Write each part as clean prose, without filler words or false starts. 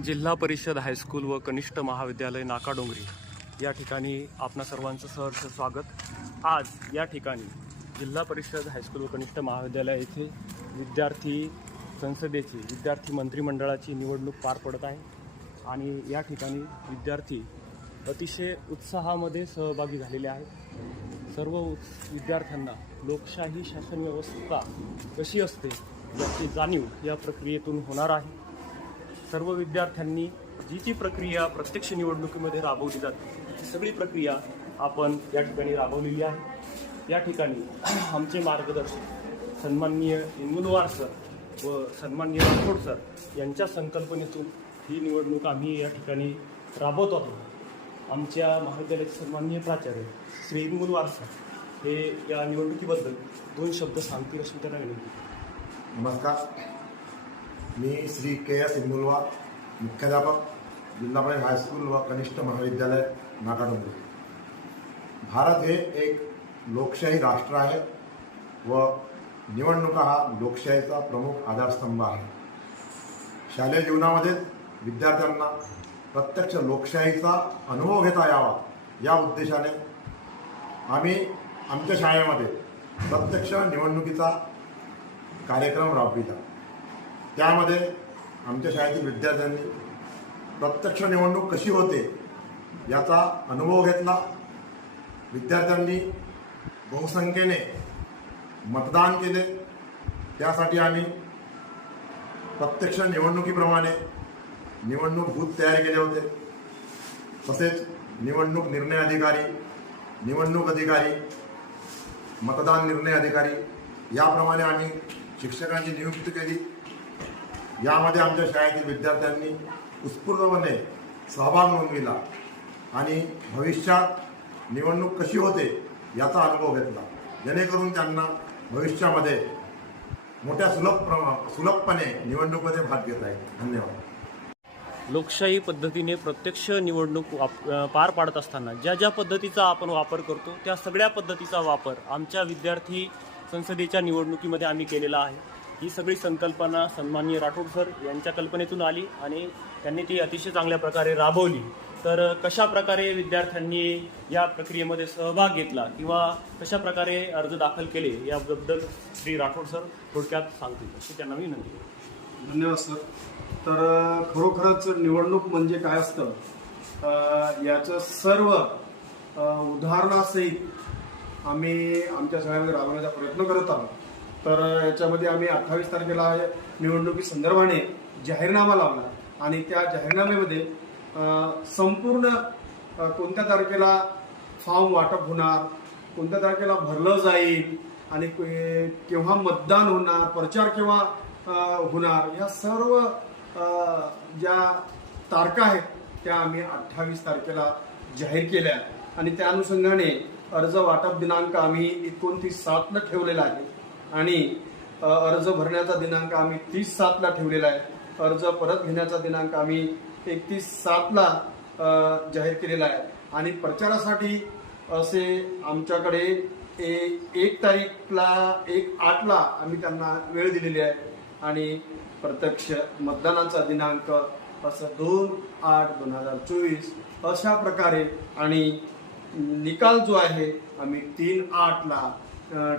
जिल्हा परिषद हायस्कूल व कनिष्ठ महाविद्यालय नाकाडोंगरी या ठिकाणी आपणा सर्वांचं सहर्ष स्वागत। आज या ठिकाणी जिल्हा परिषद हायस्कूल व कनिष्ठ महाविद्यालय येथे विद्यार्थी संसदेची विद्यार्थी मंत्रिमंडळाची निवडणूक पार पडत आहे आणि या ठिकाणी विद्यार्थी अतिशय उत्साहामध्ये सहभागी झालेले आहेत। सर्व विद्यार्थ्यांना लोकशाही शासन व्यवस्था कशी असते याची जाणीव या प्रक्रियेतून होणार आहे। सर्व विद्यार्थ्यांनी जी प्रक्रिया प्रत्यक्ष निवडणुकीमध्ये राबवली जाते ती सगळी प्रक्रिया आपण या ठिकाणी राबवलेली आहे। या ठिकाणी आमचे मार्गदर्शक सन्माननीय इंगुलवार सर व सन्माननीय राठोड सर यांच्या संकल्पनेतून ही निवडणूक आम्ही या ठिकाणी राबवत आहोत। आमच्या महाविद्यालयाचे सन्माननीय प्राचार्य श्री इंगुलवार सर हे या निवडणुकीबद्दल 2 शब्द सांगतील अशी त्यांना विनंती। नमस्कार, मी श्री के.एस. इंगुलवार, मुख्याध्यापक, जिल्हा परिषद हायस्कूल व कनिष्ठ महाविद्यालय नाकाडोंगरी। भारत हे एक लोकशाही राष्ट्र आहे व निवडणुका हा लोकशाहीचा प्रमुख आधारस्तंभ आहे। शालेय जीवनामध्ये विद्यार्थ्यांना प्रत्यक्ष लोकशाहीचा अनुभव घेता यावा या उद्देशाने आम्ही आमच्या शाळेमध्ये प्रत्यक्ष निवडणुकीचा कार्यक्रम राबविला। त्यामध्ये आमच्या शाळेतील विद्यार्थ्यांनी प्रत्यक्ष निवडणूक कशी होते याचा अनुभव घेतला। विद्यार्थ्यांनी बहुसंख्येने मतदान केले। त्यासाठी आम्ही प्रत्यक्ष निवडणुकीप्रमाणे निवडणूक बूथ तयार केले होते। तसेच निवडणूक निर्णय अधिकारी, निवडणूक अधिकारी, मतदान निर्णय अधिकारी याप्रमाणे आम्ही शिक्षकांची नियुक्ती केली। यामध्ये आमच्या शाळेतील विद्यार्थ्यांनी उत्स्फूर्तपणे सहभाग नोंदविला आणि भविष्यात निवडणूक कशी होते याचा अनुभव घेतला, जेणेकरून त्यांना भविष्यामध्ये मोठ्या सुलभपणे निवडणुकीमध्ये भाग घेता येईल। धन्यवाद। लोकशाही पद्धतीने प्रत्यक्ष निवडणूक पार पाडत असताना ज्या ज्या पद्धतीचा आपण वापर करतो त्या सगळ्या पद्धतीचा वापर आमच्या विद्यार्थी संसदेच्या निवडणुकीमध्ये आम्ही केलेला आहे। ही सगळी संकल्पना सन्माननीय राठोड सर यांच्या कल्पनेतून आली आणि त्यांनी ती अतिशय चांगल्या प्रकारे राबवली। तर कशा प्रकारे विद्यार्थ्यांनी या प्रक्रियेमध्ये सहभाग घेतला किंवा कशा प्रकारे अर्ज दाखल केले याबद्दल श्री राठोड सर थोडक्यात सांगतील अशी त्यांना मी विनंती करतो। धन्यवाद सर। तर खरोखरच निवडणूक म्हणजे काय असतं याचं सर्व उदाहरणासहित आम्ही आमच्या शाळेमध्ये राबवण्याचा प्रयत्न करत आहोत। तर याच्यामध्ये आम्ही 28 तारखेला निवडणुकी संदर्भाने जाहीरनामा लावला आणि त्या जाहीरनाम्यामध्ये संपूर्ण कोणत्या तारखेला फॉर्म वाटप होणार, कोणत्या तारखेला भरलं जाईल आणि केव्हा मतदान होणार, प्रचार केव्हा होणार, या सर्व ज्या तारखा आहेत त्या आम्ही 28 तारखेला जाहीर केल्या आणि त्या अनुषंगाने अर्ज वाटप दिनांक आम्ही 29/7 ठेवलेला आहे आणि अर्ज भरण्याचा दिनांक आम्ही 30/7 ठेवलेला आहे। अर्ज परत घेण्याचा दिनांक आम्ही 31/7 जाहीर केलेला आहे आणि प्रचारासाठी असे आमच्याकडे 1/8 आम्ही त्यांना वेळ दिलेली आहे आणि प्रत्यक्ष मतदानाचा दिनांक असं 2/8/2024 अशा प्रकारे आणि निकाल जो आहे आम्ही 3/8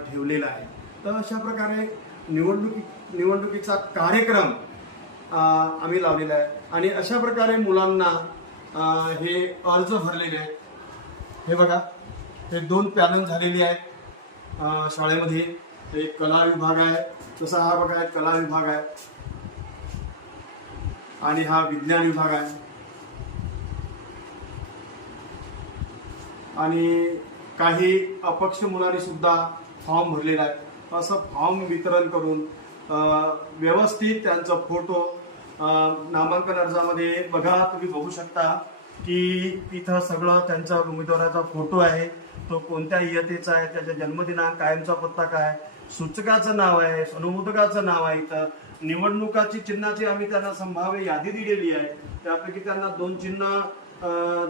ठेवलेला आहे। तर अशा प्रकारे निवडणुकीचा कार्यक्रम आम्ही लावलेला आहे आणि अशा प्रकारे मुलांना हे अर्ज भरलेले आहेत। हे बघा, हे 2 पॅनल झालेले आहेत शाळेमध्ये। एक कला विभाग आहे, तसा हा बघा एक कला विभाग आहे आणि हा विज्ञान विभाग आहे आणि काही अपक्ष मुलांनी सुद्धा फॉर्म भरलेला आहे। असं फॉर्म वितरण करून व्यवस्थित त्यांचा फोटो नामांकन अर्जामध्ये बघा, तुम्ही बघू शकता की इथं सगळं त्यांचा उमेदवाराचा फोटो आहे, तो कोणत्या इयतेचा आहे, त्याचा जन्मदिनांक, कायमचा पत्ता काय, सूचकाचं नाव आहे, अनुमोदकाचं नाव आहे, इथं निवडणुकाची चिन्हाची आम्ही त्यांना संभाव्य यादी दिलेली आहे। त्यापैकी त्यांना 2 चिन्ह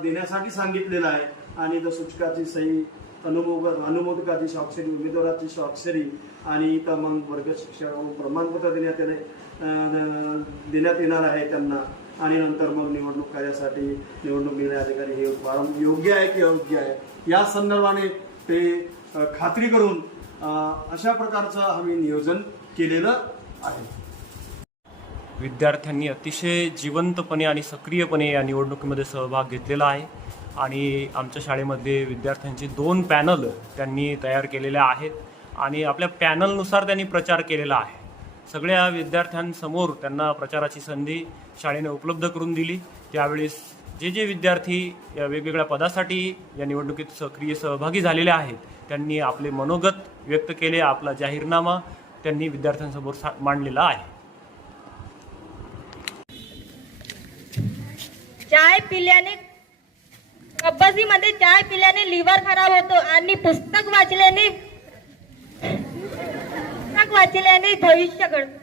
देण्यासाठी सांगितलेलं आहे आणि इथं सूचकाची सही, अनुमोदकाची स्वाक्षरी, उमेदवाराची स्वाक्षरी आणि इथं मग वर्ग शिक्षण प्रमाणपत्र देण्यात येणे देण्यात येणार आहे त्यांना, आणि नंतर मग निवडणूक कार्यासाठी निवडणूक निर्णय अधिकारी हे योग्य आहे की अयोग्य आहे या संदर्भाने ते खात्री करून अशा प्रकारचं आम्ही नियोजन केलेलं आहे. विद्यार्थ्यांनी अतिशय जिवंतपणे आणि सक्रियपणे या निवडणुकीमध्ये सहभाग घेतलेला आहे आणि आमच्या शाळेमध्ये विद्यार्थ्यांचे 2 पॅनल त्यांनी तयार केलेले आहेत आणि आपल्या पॅनलनुसार त्यांनी प्रचार केलेला आहे. सगळ्या विद्यार्थ्यांसमोर त्यांना प्रचाराची संधी शाळेने उपलब्ध करून दिली. त्यावेळेस जे विद्यार्थी या वेगवेगळ्या पदासाठी या निवडणुकीत सक्रिय सहभागी झालेले आहेत त्यांनी आपले मनोगत व्यक्त केले. आपला जाहीरनामा त्यांनी विद्यार्थ्यांसमोर मांडलेला आहे. चाय पिल्याने कब्बसीमध्ये चाय पिल्याने लिव्हर खराब होतो आणि पुस्तक वाचल्याने भविष्य घडतं.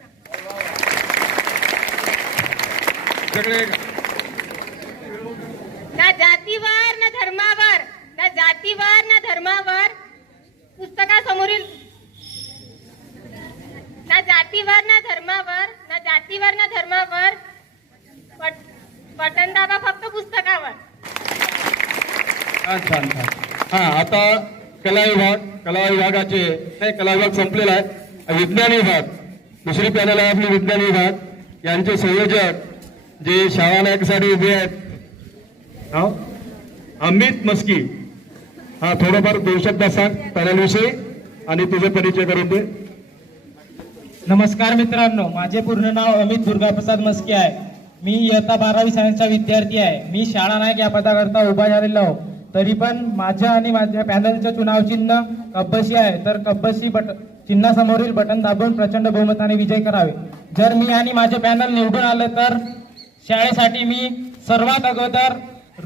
ना जातीवर ना धर्मावर, ना जातीवर ना धर्मावर पुस्तकासमोरील ना जातीवर ना धर्मावर, ना जातीवर ना धर्मावर बटन दाबा फक्त पुस्तकावर. छान. हा, आता कला विभागाचे नाही, कला विभाग संपलेला आहे. विज्ञान विभाग, दुसरी पॅनल आहे आपली विज्ञान विभाग. यांचे संयोजक जे शाळा नायकसाठी उभे आहेत, अमित मस्की. हा, थोडंफार 2 शब्द सांग पॅनल विषयी आणि तुझे परिचय करून दे. नमस्कार मित्रांनो, माझे पूर्ण नाव अमित दुर्गाप्रसाद मस्के आहे. मी इयत्ता 12वी सायन्सचा विद्यार्थी आहे. मी शाळा नायक या पदाकरता उभा झालेलो आहो. तरी पण माझ्या आणि माझ्या पॅनलचं चुनाव चिन्ह कब्बशी आहे. तर कब्बशी चिन्हासमोरील बटन दाबून प्रचंड बहुमताने विजय करावे. जर मी आणि माझे पॅनल निवडून आलं तर शाळेसाठी मी सर्वात अगोदर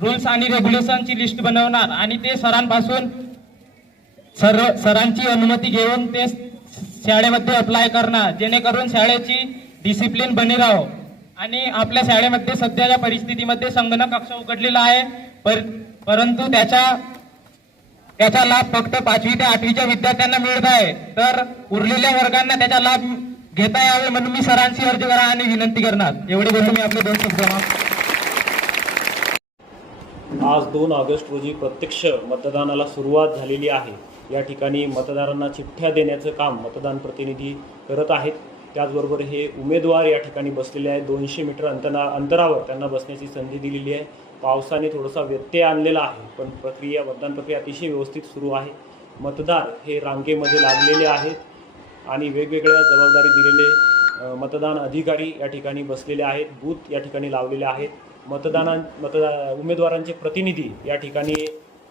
रूल्स आणि रेग्युलेशनची लिस्ट बनवणार आणि ते सरांपासून सरांची अनुमती घेऊन ते शाळेमध्ये अप्लाय करणार, जेणेकरून शाळेची डिसिप्लिन बनी राहो. आणि आपल्या शाळेमध्ये सध्याच्या परिस्थितीमध्ये संगणक कक्ष उघडलेला आहे, परंतु त्याचा लाभ फक्त 5वी ते 8वीच्या विद्यार्थ्यांना मिळत आहे. तर उरलेल्या वर्गांना त्याचा लाभ घेता यावे म्हणून मी सरांशी अर्ज करा आणि विनंती करणार. एवढे बोलून मी आपले 2 शब्द समाप्त. आज 2 ऑगस्ट रोजी प्रत्यक्ष मतदानाला सुरुवात झालेली आहे. या ठिकाणी मतदारांना चिठ्ठ्या देण्याचं काम मतदान प्रतिनिधी करत आहेत. त्याचबरोबर हे उमेदवार या ठिकाणी बसलेले आहेत. 200 मीटर अंतरावर त्यांना बसण्याची संधी दिलेली आहे. पावसाने थोडासा व्यत्यय आणलेला आहे, पण मतदान प्रक्रिया अतिशय व्यवस्थित सुरू आहे. मतदार हे रांगेमध्ये लागलेले आहेत आणि वेगवेगळ्या जबाबदारी दिलेले मतदान अधिकारी या ठिकाणी बसलेले आहेत. बूथ या ठिकाणी लावलेले आहेत. उमेदवारांचे प्रतिनिधी या ठिकाणी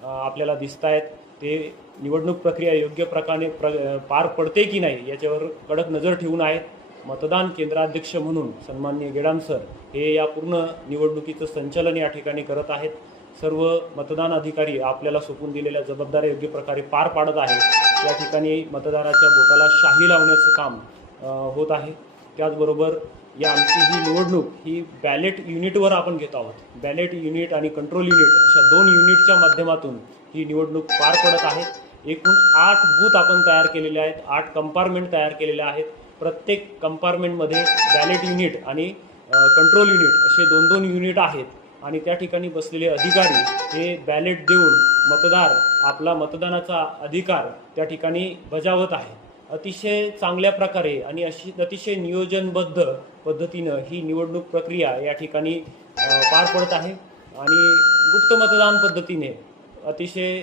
आपल्याला दिसत आहेत. ते निवडणूक प्रक्रिया योग्य प्रकारे पार पडते की नाही याच्यावर कडक नजर ठेवून आहेत. मतदान केंद्राध्यक्ष म्हणून सन्माननीय गेडाम सर हे या पूर्ण निवडणुकीचं संचालन या ठिकाणी करत आहेत. सर्व मतदान अधिकारी आपल्याला सोपून दिलेल्या जबाबदाऱ्या योग्य प्रकारे पार पाडत आहेत. या ठिकाणी मतदाराच्या बोटाला शाही लावण्याचं काम होत आहे. त्याचबरोबर या आमची ही निवडणूक ही बॅलेट युनिटवर आपण घेत आहोत. बॅलेट युनिट आणि कंट्रोल युनिट अशा 2 युनिटच्या माध्यमातून ही निवडणूक पार पडत आहे. एकूण 8 बूथ आपण तयार केलेले आहेत. 8 कंपार्टमेंट तयार केलेले आहेत. प्रत्येक कंपार्टमेंटमध्ये बॅलेट युनिट आणि कंट्रोल युनिट असे 2-2 युनिट आहेत आणि त्या ठिकाणी बसलेले अधिकारी हे बॅलेट देऊन मतदार आपला मतदानाचा अधिकार त्या ठिकाणी बजावत आहे. अतिशय चांगल्या प्रकारे आणि अतिशय नियोजनबद्ध पद्धतीनं ही निवडणूक प्रक्रिया या ठिकाणी पार पडत आहे आणि गुप्त मतदान पद्धतीने अतिशय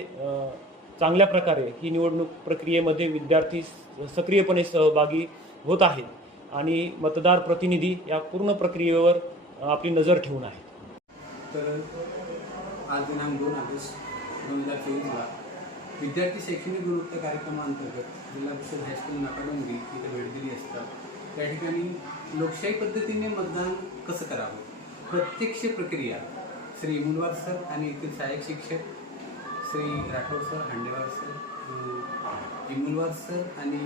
चांगल्या प्रकारे ही निवडणूक प्रक्रियेमध्ये विद्यार्थी सक्रियपणे सहभागी होत आहेत आणि मतदार प्रतिनिधी या पूर्ण प्रक्रियेवर आपली नजर ठेवून आहेत. तर आज दिनांक 2 ऑगस्ट 2024ला विद्यार्थी शैक्षणिक गुणवत्ता कार्यक्रमाअंतर्गत जिल्हा परिषद हायस्कूल नाकाडोंगरी इथे भेट दिली असता त्या ठिकाणी लोकशाही पद्धतीने मतदान कसं करावं, प्रत्यक्ष प्रक्रिया श्री मुलवार सर आणि येथील सहाय्यक शिक्षक Shri Rathod sir, Handewar sir, Imulwar sir आणि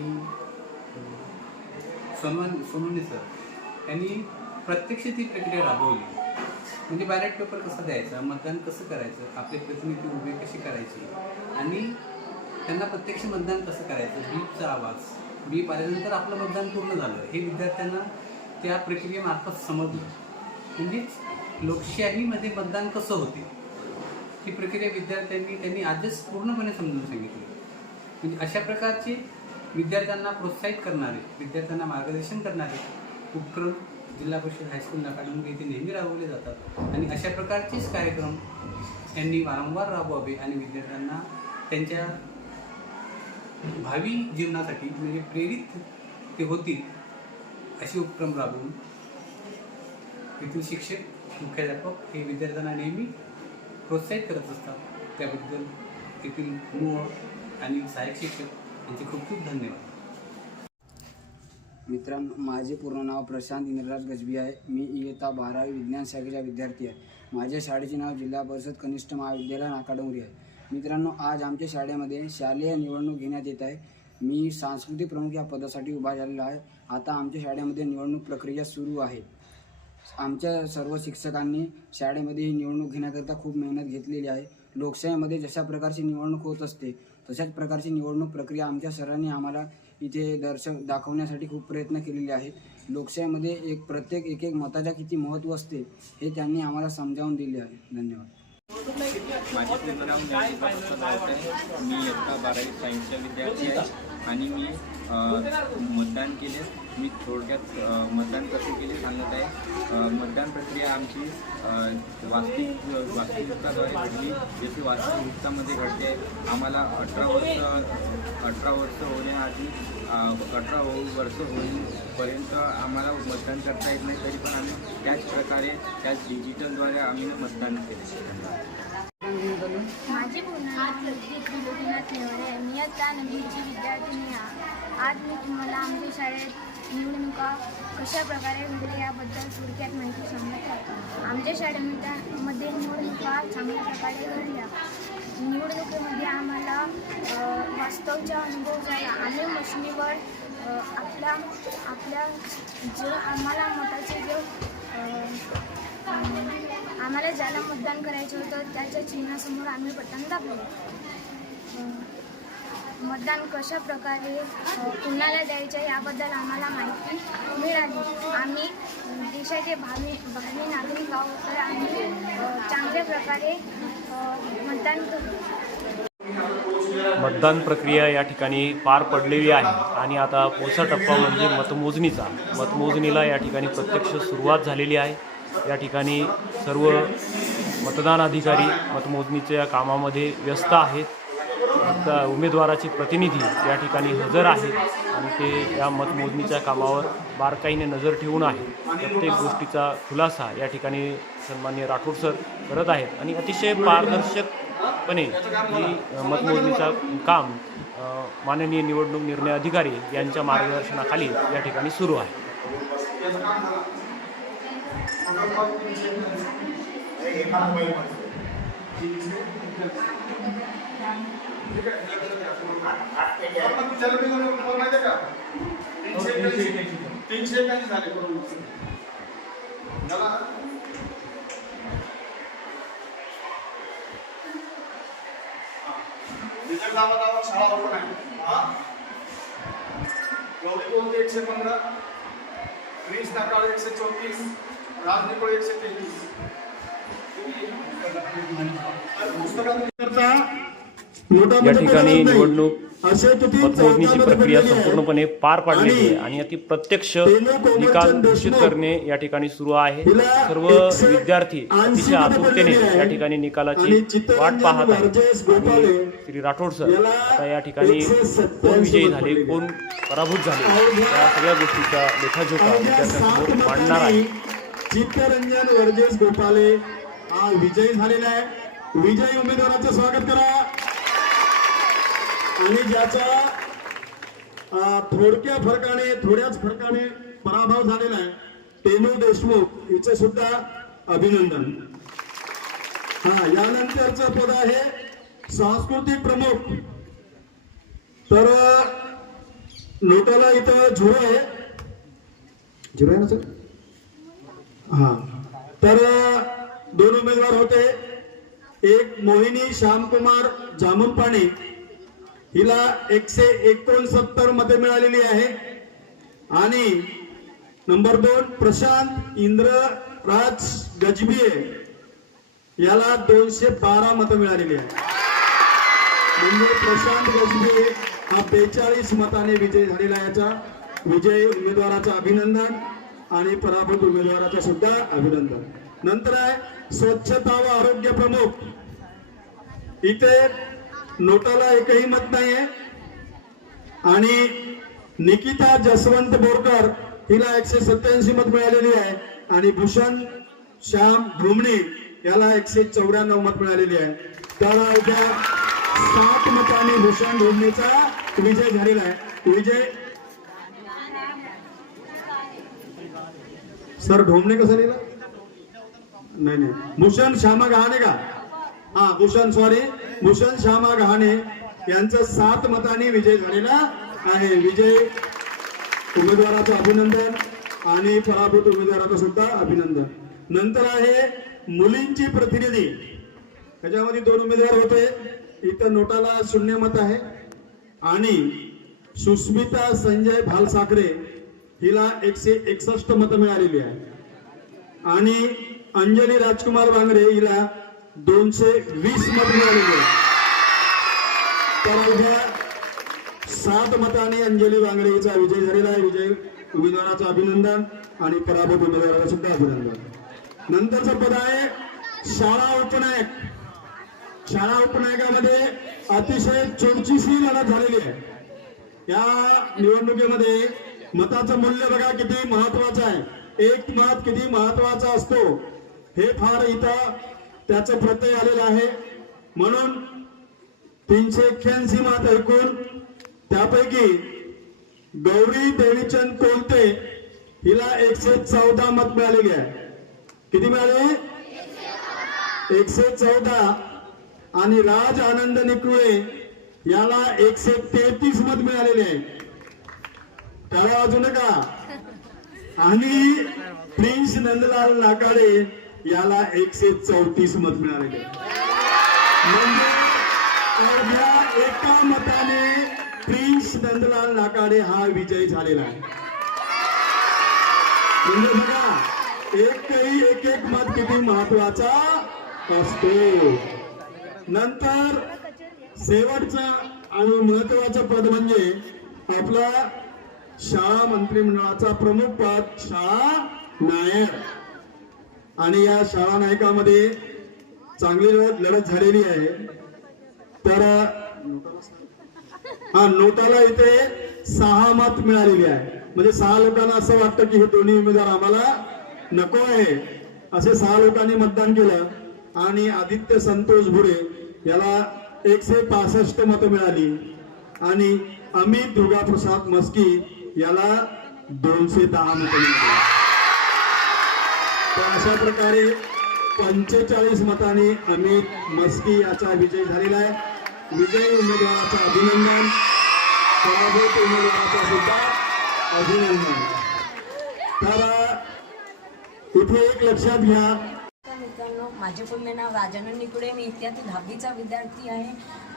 सोनवणे सर यांनी प्रत्यक्ष ती प्रक्रिया राबवली. म्हणजे बॅलेट पेपर कसा द्यायचा, मतदान कसं करायचं, आपले प्रतिनिधी उभे कसे करायचे आणि त्यांना प्रत्यक्ष मतदान कसं करायचं, बीपचा आवाज, बीप आल्यानंतर आपलं मतदान पूर्ण झालं हे विद्यार्थ्यांना त्या प्रक्रियेमार्फत समजलं. म्हणजेच लोकशाहीमध्ये मतदान कसं होते ही प्रक्रिया त्यांनी आजच पूर्णपणे समजून सांगितली. म्हणजे अशा प्रकारचे विद्यार्थ्यांना प्रोत्साहित करणारे, विद्यार्थ्यांना मार्गदर्शन करणारे उपक्रम जिल्हा परिषद हायस्कूल नाकाडोंगरी येथे नेहमी राबवले जातात आणि अशा प्रकारचेच कार्यक्रम यांनी वारंवार राबवावे आणि विद्यार्थ्यांना त्यांच्या भावी जीवनासाठी म्हणजे प्रेरित ते होतील असे उपक्रम राबवून येथील शिक्षक, मुख्याध्यापक हे विद्यार्थ्यांना नेहमी प्रोत्साहित करत असतात. त्याबद्दल येथील मूळ आणि सहाय्यक शिक्षक यांचे खूप खूप धन्यवाद. मित्रांनो, माझे पूर्ण नाव प्रशांत इंद्रराज गजबी आहे. मी इयत्ता 12वी विज्ञान शाखेचा विद्यार्थी आहे. माझ्या शाळेचे नाव जिल्हा परिषद कनिष्ठ महाविद्यालय नाकाडोंगरी आहे. मित्रांनो, आज आमच्या शाळेमध्ये शालेय निवडणूक घेण्यात येत आहे. मी सांस्कृतिक प्रमुख या पदासाठी उभा झालेला आहे. आता आमच्या शाळेमध्ये निवडणूक प्रक्रिया सुरू आहे. आमच्या सर्व शिक्षकांनी शाळेमध्ये ही निवडणूक घेण्याकरता खूप मेहनत घेतलेली आहे. लोकशाहीमध्ये जशा प्रकारची निवडणूक होत असते तशाच प्रकारची निवडणूक प्रक्रिया आमच्या सरांनी आम्हाला इथे दाखवण्यासाठी खूप प्रयत्न केलेले आहे. लोकशाहीमध्ये प्रत्येक एक मताचा किती महत्त्व असते हे त्यांनी आम्हाला समजावून दिले आहे. धन्यवाद. माझे पूर्ण नाव आहे. मी इयत्ता 12वी सायन्सचा विद्यार्थी आहे आणि मी मतदान केले. मी थोडक्यात मतदान कसे केले सांगत आहे. मतदान प्रक्रिया आमची वास्तविकताद्वारे घडली. जशी वास्तविकतामध्ये घडते आम्हाला 18 वर्ष होण्याआधी 18 वर्ष होईपर्यंत आम्हाला मतदान करता येत नाही, तरी पण आम्ही त्याच प्रकारे त्याच डिजिटलद्वारे आम्ही मतदान केले. माझे पूर्ण नाव गोपीनाथ नेवरे आहे. मी इयत्ता 9वीची विद्यार्थिनी आहे. आज मी तुम्हाला आमच्या शाळेत निवडणुका कशा प्रकारे घडल्या याबद्दल थोडक्यात माहिती सांगत आहे. आमच्या शाळेमध्ये निवडणुका चांगल्या प्रकारे घडल्या. निवडणुकीमध्ये आम्हाला वास्तवचा अनुभव झाला. आम्ही मशिनीवर आपल्या जे आम्हाला मताचे आम्हाला ज्याला मतदान करायचं होतं त्याच्या चिन्हासमोर आम्ही बटन दाबले. मतदान कशा प्रकारे कुणाला द्यायचं याबद्दल आम्हाला माहिती मिळाली. आम्ही देशाचे भावी नागरिक आहोत, तर आम्ही चांगल्या प्रकारे मतदान करू. मतदान प्रक्रिया या ठिकाणी पार पडलेली आहे आणि आता पुढचा टप्पा म्हणजे मतमोजणीचा. मतमोजणीला या ठिकाणी प्रत्यक्ष सुरुवात झालेली आहे. या ठिकाणी सर्व मतदान अधिकारी मतमोजणीच्या कामामध्ये व्यस्त आहेत. उमेदवाराचे प्रतिनिधी या ठिकाणी हजर आहेत आणि ते या मतमोजणीच्या कामावर बारकाईने नजर ठेवून आहे. प्रत्येक गोष्टीचा खुलासा या ठिकाणी सन्माननीय राठोड सर करत आहेत आणि अतिशय पारदर्शकपणे ही मतमोजणीचा काम माननीय निवडणूक निर्णय अधिकारी यांच्या मार्गदर्शनाखाली या ठिकाणी सुरू आहे. शाळा ओपन आहे. गौरी बोलते 115, क्रिस नाकाळ 134, राजनिकोळ 133. या ठिकाणी निवडणूक मतमोजणीची प्रक्रिया संपूर्णपणे पार पाडलेली आहे आणि अति प्रत्यक्ष निकाल घोषित करणे या ठिकाणी सुरू आहे. सर्व विद्यार्थी अतिशय आतुरतेने या ठिकाणी निकालाची वाट पाहत आहेत आणि श्री राठोड सर आता या ठिकाणी कोण विजयी झाले, कोण पराभूत झाले या सगळ्या गोष्टीचा लेखाजोखा विद्यार्थ्यांसमोर मांडणार आहे. चित्तरंजन वर्जेस गोपाले हा विजयी झालेला आहे. विजयी उमेदवाराचं स्वागत करा. आणि ज्याचा थोड्याच फरकाने पराभव झालेला आहे तेनू देशमुख हिचे सुद्धा अभिनंदन. यानंतरचं पद आहे सांस्कृतिक प्रमुख. तर नोटाला इथं झुरो आहे ना सर. तर 2 उमेदवार होते. एक मोहिनी श्यामकुमार जामुनपाणी, हिला 169 मते मिळालेली आहे आणि नंबर 2 प्रशांत इंद्रराज गजबिये याला 212 मतं मिळालेली आहेत. म्हणजे प्रशांत गजबिये हा 42 मताने विजय झालेला आहे. याचा विजय उमेदवाराचा अभिनंदन आणि पराभूत उमेदवाराचा सुद्धा अभिनंदन. नंतर आहे स्वच्छता व आरोग्य प्रमुख. इथे नोटाला एकही मत नाही आहे. आणि निकिता जसवंत बोरकर हिला 187 मत मिळालेली आहे. आणि भूषण श्याम भुमणे याला 194 मत मिळालेली आहे. त्याला उद्या 7 मतांनी भूषण भुमणेचा विजय झालेला आहे. विजय सर ढोमणे कसं लिहिलं? नाही भूषण श्यामा गहाणे का? हा भूषण श्यामा गहाणे यांचं 7 मतांनी विजय झालेला आहे. विजय उमेदवाराचं अभिनंदन आणि पराभूत उमेदवाराचं सुद्धा अभिनंदन. नंतर आहे मुलींची प्रतिनिधी. त्याच्यामध्ये 2 उमेदवार होते. इथं नोटाला 0 मत आहे. आणि सुस्मिता संजय भालसाखरे हिला 161 मतं मिळालेली आहे. आणि अंजली राजकुमार वांगरे हिला 220 मत मिळालेली आहे. तर उद्या 7 मतांनी अंजली वांगरे हिचा विजय झालेला आहे. विजय उमेदवाराचं अभिनंदन आणि पराभूत उमेदवाराचं सुद्धा अभिनंदन. नंतरचं पद आहे शाळा उपनायक. शाळा उपनायकामध्ये अतिशय चुरशीची लढत झालेली आहे. या निवडणुकीमध्ये मताचं मूल्य बघा किती महत्वाचं आहे. एक मत किती महत्वाचा असतो हे फार इथं त्याचं प्रत्यय आलेलं आहे. म्हणून 381 मत ऐकून त्यापैकी गौरी देवीचंद कोलते हिला 114 मत मिळालेली आहे. किती मिळाले? 114. आणि राज आनंद निकुळे याला 133 मत मिळालेले आहे. त्याला वाजू नका. आणि प्रिन्स नंदलाल नाकाडे याला 134 मत मिळालेले. म्हणजे अर्ध्या एका मताने प्रिन्स नंदलाल नाकाडे हा विजय झालेला आहे. म्हणजे बघा एक एक मत किती महत्वाचा असतो. नंतर शेवटचं आणि महत्वाचं पद म्हणजे आपला शाळा मंत्रिमंडळाचा प्रमुख पद शाळा नायक. आणि या शाळा नायकामध्ये चांगली लढत झालेली आहे. तर नोटाला इथे 6 मत मिळालेली आहे. म्हणजे 6 लोकांना असं वाटतं की हे दोन्ही उमेदवार आम्हाला नको आहे असे 6 लोकांनी मतदान केलं. आणि आदित्य संतोष भुरे याला 165 मतं मिळाली. आणि अमित दुर्गाप्रसाद मस्की याला 210 मतं मिळाली. तर अशा प्रकारे 45 मतांनी अमित मस्की याचा विजय झालेला आहे. विजयी उमेदवाराचं अभिनंदन, पराभूत उमेदवाराचं सुद्धा अभिनंदन. तर इथे एक लक्षात घ्या. मित्रांनो, माझे पूर्ण नाव राजानंद निकुळे. मी इत्यादी 10वीचा विद्यार्थी आहे.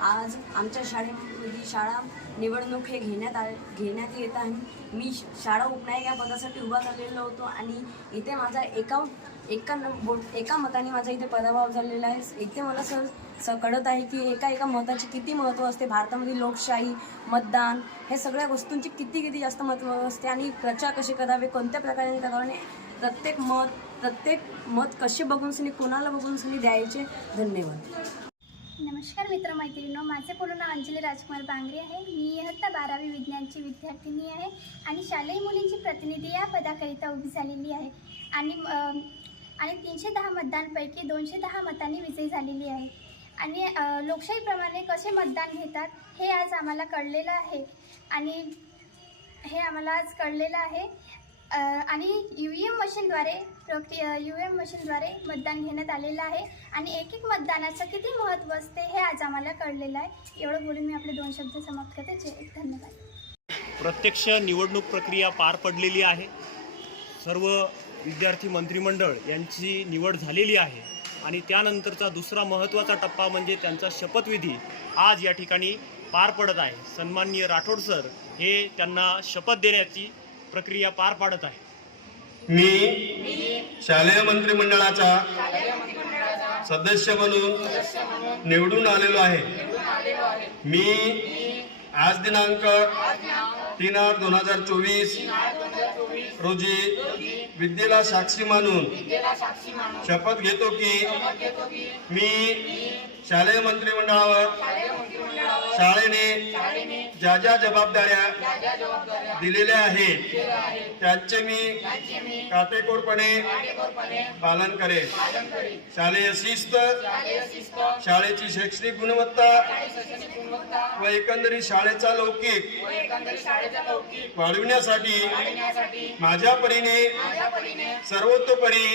आज आमच्या शाळेमध्ये शाळा निवडणूक हे घेण्यात येत आहे. मी शाळा उपनायक या पदासाठी उभा झालेलो होतो. आणि इथे माझा एका मताने माझा इथे पराभव झालेला आहे. इथे मला कळत आहे की एका मताचे किती महत्त्व असते. भारतामध्ये लोकशाही, मतदान हे सगळ्या वस्तूंची किती जास्त महत्त्व असते. आणि प्रचार कसे करावे, कोणत्या प्रकारे करावे, प्रत्येक मत कसे बघून सनी कोणाला बघून सनी द्यायचे. धन्यवाद. नमस्कार मित्रमैत्रिणींनो, माझे पूर्ण नाव अंजली राजकुमार बांगरे आहे. मी इयत्ता 12वी विज्ञानची विद्यार्थिनी आहे आणि शालेय मुलींची प्रतिनिधी या पदाकरिता उभी झालेली आहे. आणि 310 मतदानपैकी 210 मतांनी विजयी झालेली आहे. आणि लोकशाहीप्रमाणे कसे मतदान घेतात हे आज आम्हाला कळलेलं आहे. आणि आणि UVM मशीनद्वारे मतदान घेण्यात आलेलं आहे. आणि एक मतदानाचं किती महत्त्व असते हे आज आम्हाला कळलेलं आहे. एवढं बोलून मी आपले 2 शब्द समाप्त करते. धन्यवाद. प्रत्यक्ष निवडणूक प्रक्रिया पार पडलेली आहे. सर्व विद्यार्थी मंत्रिमंडळ यांची निवड झालेली आहे. आणि त्यानंतरचा दुसरा महत्त्वाचा टप्पा म्हणजे त्यांचा शपथविधी आज या ठिकाणी पार पडत आहे. सन्माननीय राठोड सर हे त्यांना शपथ देण्याची प्रक्रिया पार पाडत आहे. मी शालेय मंत्रिमंडळाचा सदस्य म्हणून निवडून आलेलो आहे. मी आज दिनांक 3/8/2024 रोजी विद्येला साक्षी मानून शपथ घेतो की मी शालेय मंत्रिमंडळावर शाळेने ज्या ज्या जबाबदाऱ्या दिलेल्या आहेत त्यांचे मी काटेकोरपणे पालन करेन. शालेय शिस्त, शाळेची शैक्षणिक गुणवत्ता व एकंदरीत शाळेचा लौकिक वाढविण्यासाठी माझ्या परीने सर्वतोपरी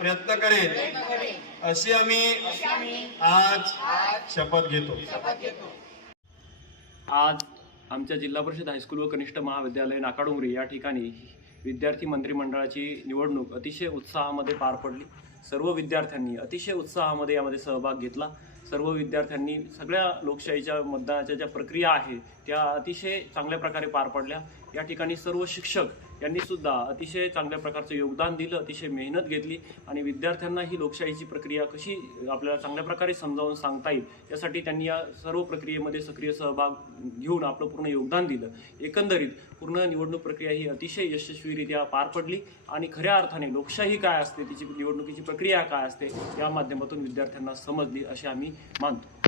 प्रयत्न करेन अशी आम्ही आज शपथ घेतो. आज आमच्या जिल्हा परिषद हायस्कूल व कनिष्ठ महाविद्यालय नाकाडोंगरी या ठिकाणी विद्यार्थी मंत्रिमंडळाची निवडणूक अतिशय उत्साहामध्ये पार पडली. सर्व विद्यार्थ्यांनी अतिशय उत्साहामध्ये यामध्ये सहभाग घेतला. सर्व विद्यार्थ्यांनी सगळ्या लोकशाहीच्या मतदानाच्या ज्या प्रक्रिया आहेत त्या अतिशय चांगल्या प्रकारे पार पडल्या. या ठिकाणी सर्व शिक्षक यांनी सुद्धा अतिशय चांगल्या प्रकारचं योगदान दिलं, अतिशय मेहनत घेतली आणि विद्यार्थ्यांना ही लोकशाहीची प्रक्रिया कशी आपल्याला चांगल्या प्रकारे समजावून सांगता येईल यासाठी त्यांनी या सर्व प्रक्रियेमध्ये सक्रिय सहभाग घेऊन आपलं पूर्ण योगदान दिलं. एकंदरीत पूर्ण निवडणूक प्रक्रिया ही अतिशय यशस्वीरित्या पार पडली आणि खऱ्या अर्थाने लोकशाही काय असते, तिची निवडणुकीची प्रक्रिया काय असते या माध्यमातून विद्यार्थ्यांना समजली असे आम्ही मानतो.